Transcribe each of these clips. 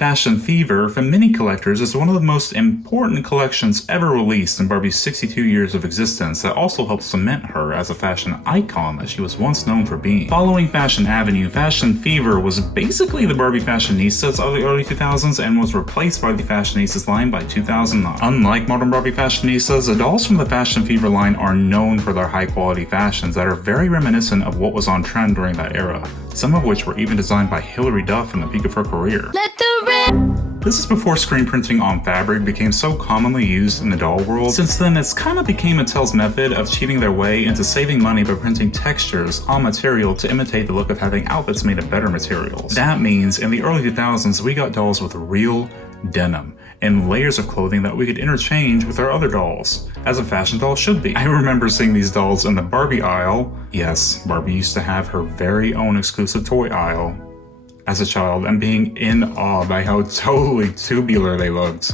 Fashion Fever from many collectors is one of the most important collections ever released in Barbie's 62 years of existence that also helped cement her as a fashion icon that she was once known for being. Following Fashion Avenue, Fashion Fever was basically the Barbie Fashionistas of the early 2000s and was replaced by the Fashionistas line by 2009. Unlike modern Barbie Fashionistas, the dolls from the Fashion Fever line are known for their high-quality fashions that are very reminiscent of what was on trend during that era, some of which were even designed by Hilary Duff in the peak of her career. This is before screen printing on fabric became so commonly used in the doll world. Since then, it's kind of became Mattel's method of cheating their way into saving money by printing textures on material to imitate the look of having outfits made of better materials. That means in the early 2000s, we got dolls with real denim and layers of clothing that we could interchange with our other dolls, as a fashion doll should be. I remember seeing these dolls in the Barbie aisle. Yes, Barbie used to have her very own exclusive toy aisle as a child and being in awe by how totally tubular they looked.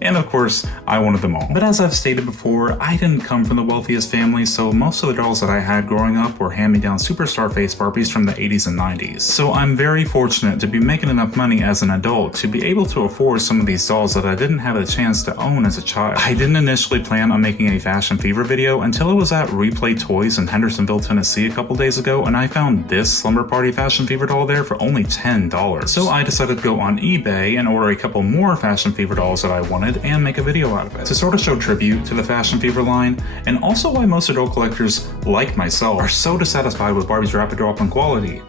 And of course, I wanted them all. But as I've stated before, I didn't come from the wealthiest family, so most of the dolls that I had growing up were hand-me-down superstar face Barbies from the 80s and 90s. So I'm very fortunate to be making enough money as an adult to be able to afford some of these dolls that I didn't have the chance to own as a child. I didn't initially plan on making a Fashion Fever video until I was at Replay Toys in Hendersonville, Tennessee a couple days ago, and I found this Slumber Party Fashion Fever doll there for only $10. So I decided to go on eBay and order a couple more Fashion Fever dolls that I wanted and make a video out of it to sort of show tribute to the Fashion Fever line, and also why most adult collectors like myself are so dissatisfied with Barbie's rapid drop in quality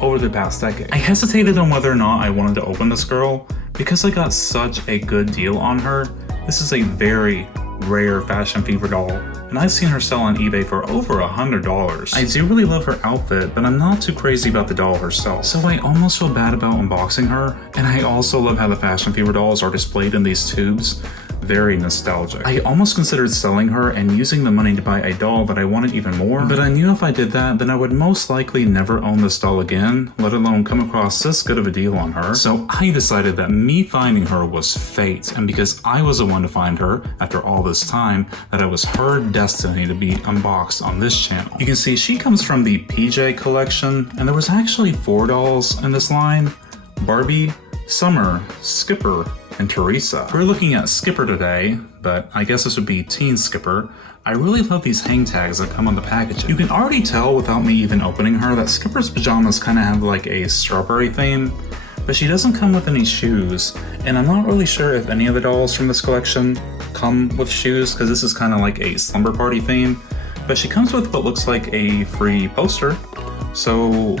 over the past decade. I hesitated on whether or not I wanted to open this girl because I got such a good deal on her. This is a very rare Fashion Fever doll, and I've seen her sell on eBay for over $100. I do really love her outfit, but I'm not too crazy about the doll herself, so I almost feel bad about unboxing her. And I also love how the Fashion Fever dolls are displayed in these tubes. Very nostalgic. I almost considered selling her and using the money to buy a doll that I wanted even more, but I knew if I did that, then I would most likely never own this doll again, let alone come across this good of a deal on her. So I decided that me finding her was fate, and because I was the one to find her after all this time, that it was her destiny to be unboxed on this channel. You can see she comes from the PJ collection, and there was actually 4 dolls in this line: Barbie, Summer, Skipper, and Teresa. We're looking at Skipper today, but I guess this would be Teen Skipper. I really love these hang tags that come on the packaging. You can already tell without me even opening her that Skipper's pajamas kind of have like a strawberry theme, but she doesn't come with any shoes, and I'm not really sure if any of the dolls from this collection come with shoes, because this is kind of like a slumber party theme, but she comes with what looks like a free poster, so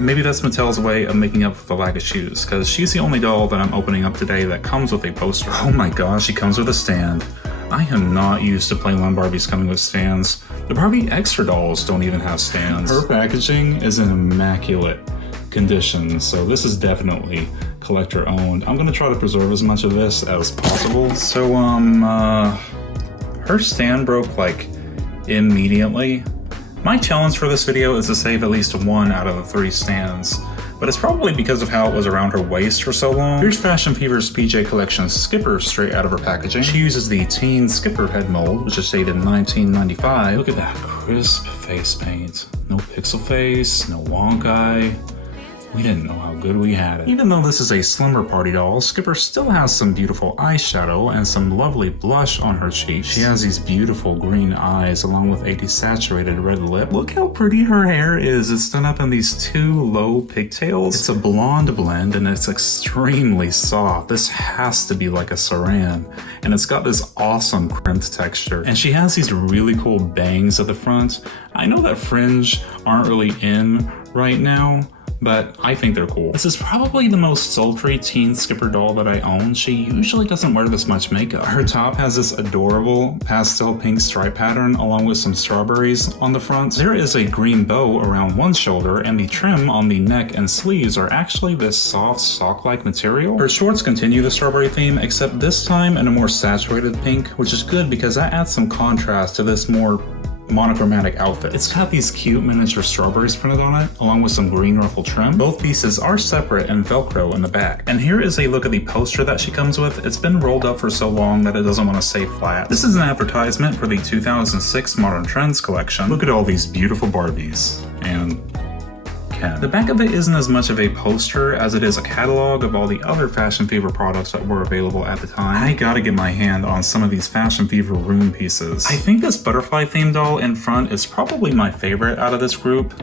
maybe that's Mattel's way of making up for the lack of shoes, because she's the only doll that I'm opening up today that comes with a poster. Oh my gosh, she comes with a stand. I am not used to Playland Barbies coming with stands. The Barbie Extra dolls don't even have stands. Her packaging is in immaculate condition, so this is definitely collector owned. I'm gonna try to preserve as much of this as possible. So her stand broke like immediately. My challenge for this video is to save at least 1 out of the 3 stands, but it's probably because of how it was around her waist for so long. Here's Fashion Fever's PJ Collection Skipper straight out of her packaging. She uses the Teen Skipper head mold, which is dated in 1995. Look at that crisp face paint. No pixel face, no wonk eye. We didn't know how good we had it. Even though this is a slumber party doll, Skipper still has some beautiful eyeshadow and some lovely blush on her cheeks. She has these beautiful green eyes along with a desaturated red lip. Look how pretty her hair is. It's done up in these 2 low pigtails. It's a blonde blend and it's extremely soft. This has to be like a saran. And it's got this awesome crimped texture. And she has these really cool bangs at the front. I know that fringe aren't really in right now, but I think they're cool. This is probably the most sultry Teen Skipper doll that I own. She usually doesn't wear this much makeup. Her top has this adorable pastel pink stripe pattern along with some strawberries on the front. There is a green bow around one shoulder, and the trim on the neck and sleeves are actually this soft sock-like material. Her shorts continue the strawberry theme, except this time in a more saturated pink, which is good because that adds some contrast to this more monochromatic outfit. It's got these cute miniature strawberries printed on it, along with some green ruffle trim. Both pieces are separate and Velcro in the back. And here is a look at the poster that she comes with. It's been rolled up for so long that it doesn't want to stay flat. This is an advertisement for the 2006 Modern Trends collection. Look at all these beautiful Barbies. And can. The back of it isn't as much of a poster as it is a catalog of all the other Fashion Fever products that were available at the time. I gotta get my hand on some of these Fashion Fever room pieces. I think this butterfly themed doll in front is probably my favorite out of this group.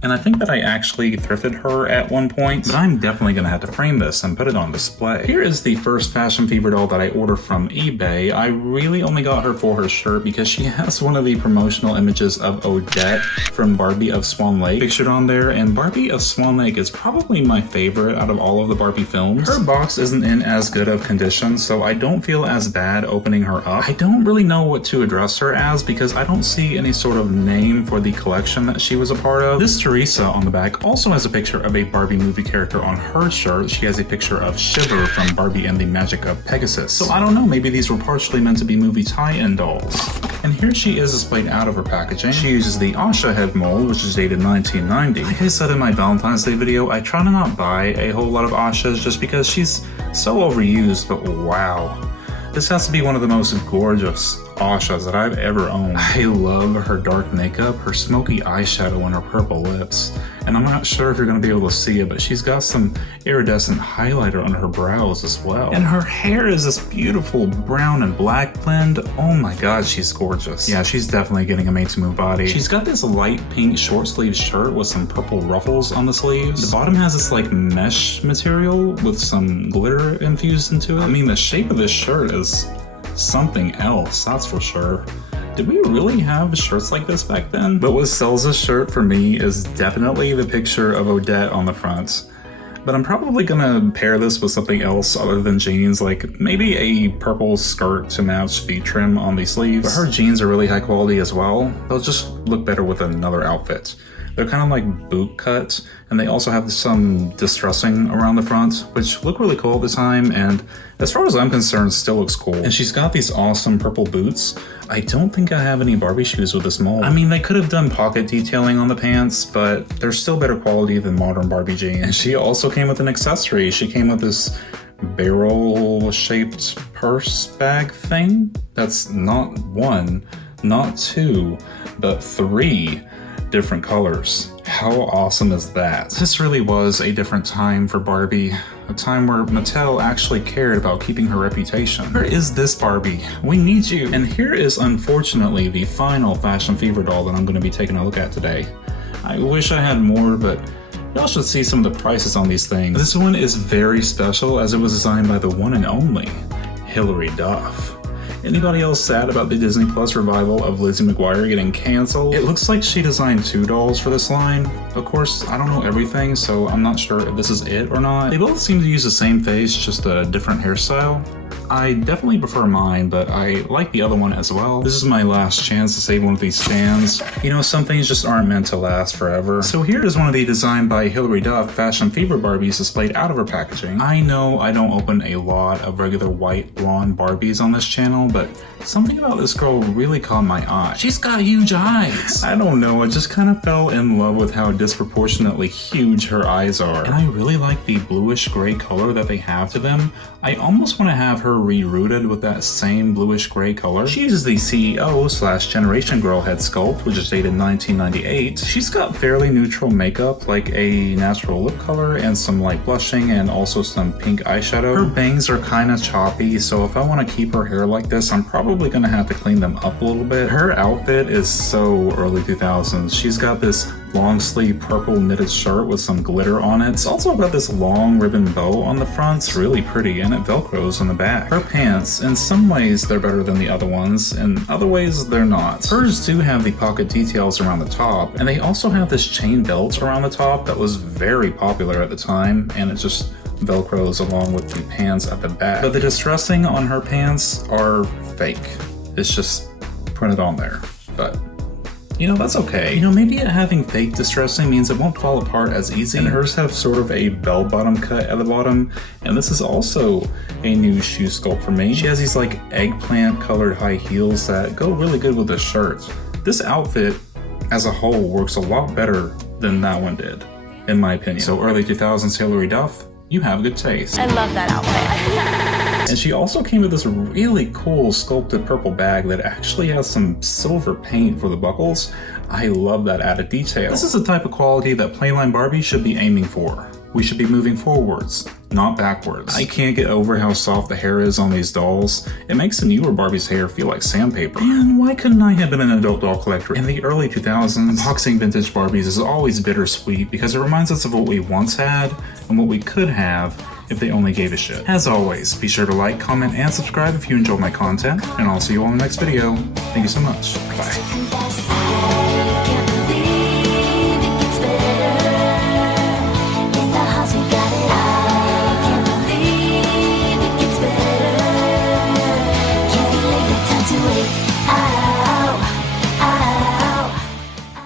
And I think that I actually thrifted her at one point, but I'm definitely gonna have to frame this and put it on display. Here is the first Fashion Fever doll that I ordered from eBay. I really only got her for her shirt because she has one of the promotional images of Odette from Barbie of Swan Lake pictured on there, and Barbie of Swan Lake is probably my favorite out of all of the Barbie films. Her box isn't in as good of condition, so I don't feel as bad opening her up. I don't really know what to address her as because I don't see any sort of name for the collection that she was a part of. This Teresa on the back also has a picture of a Barbie movie character on her shirt. She has a picture of Shiver from Barbie and the Magic of Pegasus. So I don't know, maybe these were partially meant to be movie tie-in dolls. And here she is displayed out of her packaging. She uses the Asha head mold, which is dated 1990. Like I said in my Valentine's Day video, I try to not buy a whole lot of Ashas just because she's so overused, but wow. This has to be one of the most gorgeous Ashas that I've ever owned. I love her dark makeup, her smoky eyeshadow, and her purple lips. And I'm not sure if you're going to be able to see it, but she's got some iridescent highlighter on her brows as well. And her hair is this beautiful brown and black blend. Oh my god, she's gorgeous. Yeah, she's definitely getting a made to move body. She's got this light pink short sleeve shirt with some purple ruffles on the sleeves. The bottom has this like mesh material with some glitter infused into it. I mean, the shape of this shirt is something else, that's for sure. Did we really have shirts like this back then? But what sells this shirt for me is definitely the picture of Odette on the front. But I'm probably gonna pair this with something else other than jeans, like maybe a purple skirt to match the trim on the sleeves. But her jeans are really high quality as well. They'll just look better with another outfit. They're kind of like boot cut, and they also have some distressing around the front, which look really cool at the time, and as far as I'm concerned, still looks cool. And she's got these awesome purple boots. I don't think I have any Barbie shoes with this mold. I mean, they could have done pocket detailing on the pants, but they're still better quality than modern Barbie jeans. And she also came with an accessory. She came with this barrel-shaped purse bag thing. That's not one, not two, but three different colors. How awesome is that? This really was a different time for Barbie, a time where Mattel actually cared about keeping her reputation. Where is this Barbie? We need you. And here is unfortunately the final Fashion Fever doll that I'm going to be taking a look at today. I wish I had more, but y'all should see some of the prices on these things. This one is very special as it was designed by the one and only Hilary Duff. Anybody else sad about the Disney Plus revival of Lizzie Mcguire getting canceled? It looks like she designed 2 dolls for this line. Of course, I don't know everything, so I'm not sure if this is it or not. They both seem to use the same face, just a different hairstyle. I definitely prefer mine, but I like the other one as well. This is my last chance to save one of these stands. You know, some things just aren't meant to last forever. So here is one of the designed by Hilary Duff Fashion Fever Barbies displayed out of her packaging. I know I don't open a lot of regular white blonde Barbies on this channel, but something about this girl really caught my eye. She's got huge eyes. I don't know, I just kind of fell in love with how disproportionately huge her eyes are. And I really like the bluish gray color that they have to them. I almost want to have her re-rooted with that same bluish gray color. She uses the CEO/Generation Girl head sculpt, which is dated 1998. She's got fairly neutral makeup, like a natural lip color and some light blushing and also some pink eyeshadow. Her bangs are kind of choppy, so if I want to keep her hair like this, I'm probably going to have to clean them up a little bit. Her outfit is so early 2000s. She's got this long sleeve purple knitted shirt with some glitter on it. It's also got this long ribbon bow on the front. It's really pretty, and it velcros on the back. Her pants, in some ways they're better than the other ones, in other ways they're not. Hers do have the pocket details around the top, and they also have this chain belt around the top that was very popular at the time, and it just velcros along with the pants at the back. But the distressing on her pants are fake. It's just printed on there, but you know, that's okay. You know, maybe having fake distressing means it won't fall apart as easy. And hers have sort of a bell-bottom cut at the bottom, and this is also a new shoe sculpt for me. She has these like eggplant colored high heels that go really good with this shirt. This outfit as a whole works a lot better than that one did, in my opinion. So early 2000s Hilary Duff, you have good taste. I love that outfit. And she also came with this really cool sculpted purple bag that actually has some silver paint for the buckles. I love that added detail. This is the type of quality that Playline Barbie should be aiming for. We should be moving forwards, not backwards. I can't get over how soft the hair is on these dolls. It makes the newer Barbie's hair feel like sandpaper. And why couldn't I have been an adult doll collector in the early 2000s? Unboxing vintage Barbies is always bittersweet because it reminds us of what we once had and what we could have if they only gave a shit. As always, be sure to like, comment, and subscribe if you enjoyed my content, and I'll see you on the next video. Thank you so much. Bye.